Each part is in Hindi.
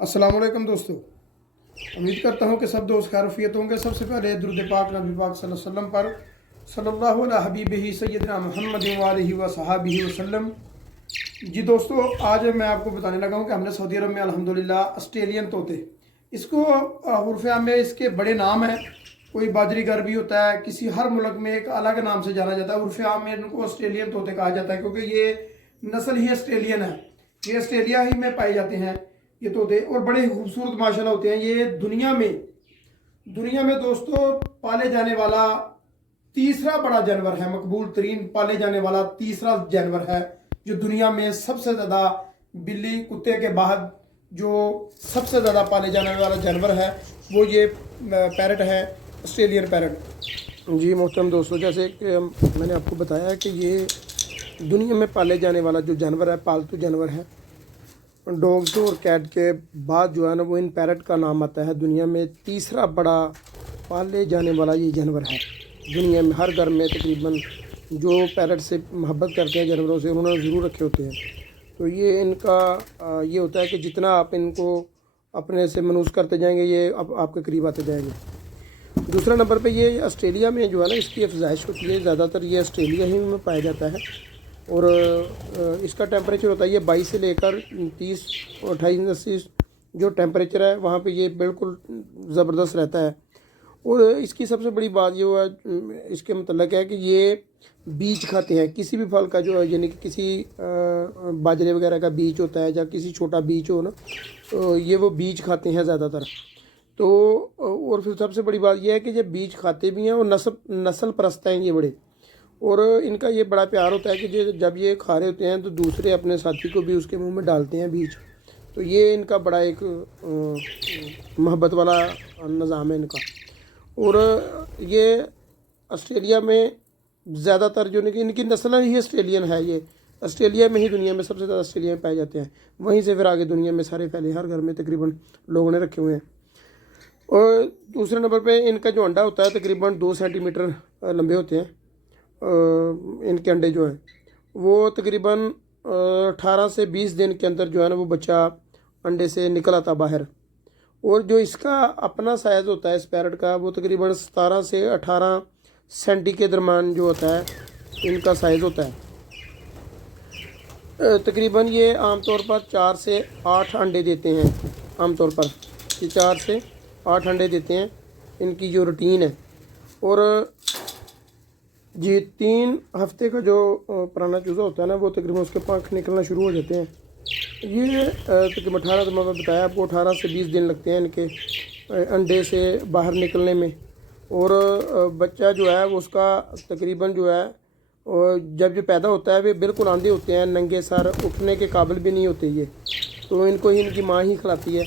अस्सलाम वालेकुम दोस्तों। उम्मीद करता हूँ कि सब दोस्त खैरियत होंगे। सबसे पहले दुरूद पाक नबी पाक सल्लल्लाहु अलैहि वसल्लम पर सल्लल्लाहु अला हबीबिही सय्यदना मुहम्मद व आलिहि व सहाबिही वसल्लम। जी दोस्तों, आज मैं आपको बताने लगा हूँ कि हमने सऊदी अरब में अल्हम्दुलिल्लाह ऑस्ट्रेलियन तोते, इसको उर्फ़ आम में इसके बड़े नाम हैं। कोई बाजरीगर भी होता है, किसी हर मुल्क में एक अलग नाम से जाना जाता है। उर्फ़ आम में इनको ऑस्ट्रेलियन तोते कहा जाता है क्योंकि ये नस्ल ही ऑस्ट्रेलियन है। ये ऑस्ट्रेलिया ही में पाए जाते हैं ये तोते, और बड़े खूबसूरत माशाल्लाह होते हैं। ये दुनिया में दोस्तों पाले जाने वाला तीसरा बड़ा जानवर है, मकबूल तरीन पाले जाने वाला तीसरा जानवर है जो दुनिया में सबसे ज़्यादा बिल्ली कुत्ते के बाद जो सबसे ज़्यादा पाले जाने वाला जानवर है वो ये पैरट है, ऑस्ट्रेलियन पैरट। जी मोहतरम दोस्तों, जैसे कि मैंने आपको बताया कि ये दुनिया में पाले जाने वाला जो जानवर है, पालतू जानवर है। डॉग्स और कैट के बाद जो है ना वो इन पैरट का नाम आता है। दुनिया में तीसरा बड़ा पाले जाने वाला ये जानवर है। दुनिया में हर घर में तकरीबन जो पैरट से मोहब्बत करते हैं जानवरों से, उन्होंने ज़रूर रखे होते हैं। तो ये इनका ये होता है कि जितना आप इनको अपने से मनूस करते जाएंगे ये अब आपके करीब आते जाएंगे। दूसरा नंबर पे ये ऑस्ट्रेलिया में जो है ना इसकी अफजाइश होती है। ज़्यादातर ये ऑस्ट्रेलिया ही में पाया जाता है और इसका टेम्परेचर होता है ये 22 से लेकर 30 और 28 जो टेम्परेचर है वहाँ पे ये बिल्कुल ज़बरदस्त रहता है। और इसकी सबसे बड़ी बात ये है इसके मतलब है कि ये बीज खाते हैं, किसी भी फल का जो है, यानी कि किसी बाजरे वगैरह का बीज होता है या किसी छोटा बीज हो ना, तो ये वो बीज खाते हैं ज़्यादातर। तो और फिर सबसे बड़ी बात यह है कि ये बीज खाते भी हैं और नस्ल परस्त हैं ये बड़े। और इनका ये बड़ा प्यार होता है कि जब ये खा रहे होते हैं तो दूसरे अपने साथी को भी उसके मुंह में डालते हैं बीज। तो ये इनका बड़ा एक मोहब्बत वाला निज़ाम है इनका। और ये ऑस्ट्रेलिया में ज़्यादातर जो इनकी नस्ल ही ऑस्ट्रेलियन है। ये ऑस्ट्रेलिया में ही दुनिया में सबसे ज़्यादा ऑस्ट्रेलिया में पाए जाते हैं। वहीं से फिर आगे दुनिया में सारे फैले, हर घर में तकरीबन लोगों ने रखे हुए हैं। और दूसरे नंबर पे इनका जो अंडा होता है तकरीबन 2 सेंटीमीटर लंबे होते हैं। इनके अंडे जो हैं वो तकरीबन 18 से 20 दिन के अंदर जो है ना वो बच्चा अंडे से निकल आता बाहर। और जो इसका अपना साइज़ होता है इस पैरट का वो तकरीबन 17 से 18 सेंटी के दरमियान जो होता है इनका साइज़ होता है। तकरीबन ये आमतौर पर 4 से 8 अंडे देते हैं। आमतौर पर ये 4 से 8 अंडे देते हैं, इनकी जो रूटीन है। और जी 3 हफ्ते का जो पुराना चूज़ा होता है ना वो तकरीबन उसके पंख निकलना शुरू हो जाते हैं। ये तकरीबन 18 तो मैंने बताया आपको 18 से 20 दिन लगते हैं इनके अंडे से बाहर निकलने में। और बच्चा जो है वो उसका तकरीबन जो है जब ये पैदा होता है वे बिल्कुल आंधे होते हैं, नंगे सर, उठने के काबिल भी नहीं होते ये। तो इनको ही इनकी माँ ही खिलाती है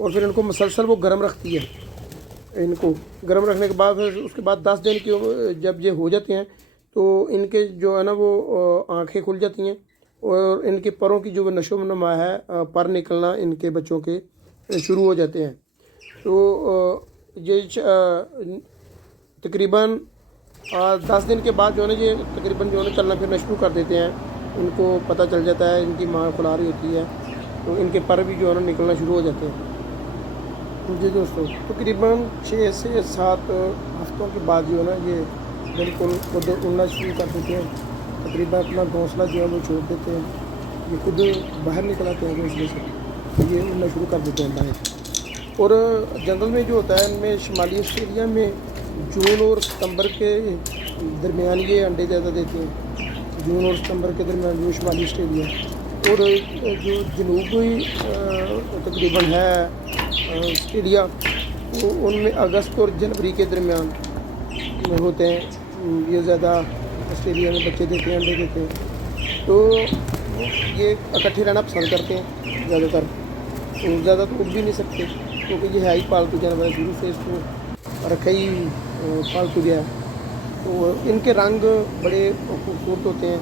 और फिर इनको मुसलसल वो गर्म रखती है। इनको गर्म रखने के बाद फिर उसके बाद 10 दिन की जब ये हो जाते हैं तो इनके जो है ना वो आंखें खुल जाती हैं और इनके परों की जो नशो नुमा है, पर निकलना इनके बच्चों के शुरू हो जाते हैं। तो ये तकरीबन 10 दिन के बाद जो है ना ये तकरीबन जो है ना चलना फिरना शुरू कर देते हैं। इनको पता चल जाता है इनकी माँ खुला रही होती है तो इनके पर भी जो है ना निकलना शुरू हो जाते हैं। जी दोस्तों, तकरीबन 6 से 7 हफ्तों के बाद जो है ना ये बिल्कुल खुद उड़ना शुरू कर देते हैं। तकरीबन अपना घोंसला जो है वो छोड़ देते हैं, ये खुद बाहर निकल आते हैं घोंसले से, ये उड़ना शुरू कर देते हैं बाहर। और जंगल में जो होता है इनमें शुमाली ऑस्ट्रेलिया में जून और सितंबर के दरमियान ये अंडे ज़्यादा देते हैं। जून और सितंबर के दरमियान जो शुमाली ऑस्ट्रेलिया, और जो जनूबी तकरीबन है ऑस्ट्रेलिया वो उनमें अगस्त और जनवरी के दरमियान में होते हैं। ये ज़्यादा ऑस्ट्रेलिया में बच्चे देते हैं, अंडे देते हैं। तो ये इकट्ठे रहना पसंद करते हैं ज़्यादातर। ज़्यादा तो उड़ भी नहीं सकते क्योंकि ये है ही पालतू जानवर, शुरू से इसको रखा ही पालतू गया है। तो इनके रंग बड़े खूबसूरत होते हैं,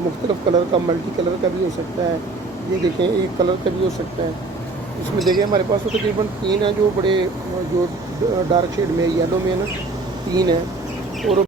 मुख्तलिफ़ कलर का, मल्टी कलर का भी हो सकता है। ये देखें एक कलर का भी हो सकता है। इसमें देखें हमारे पास तो तकरीबन 3 है जो बड़े जो डार्क शेड में येलो में है ना 3 है। और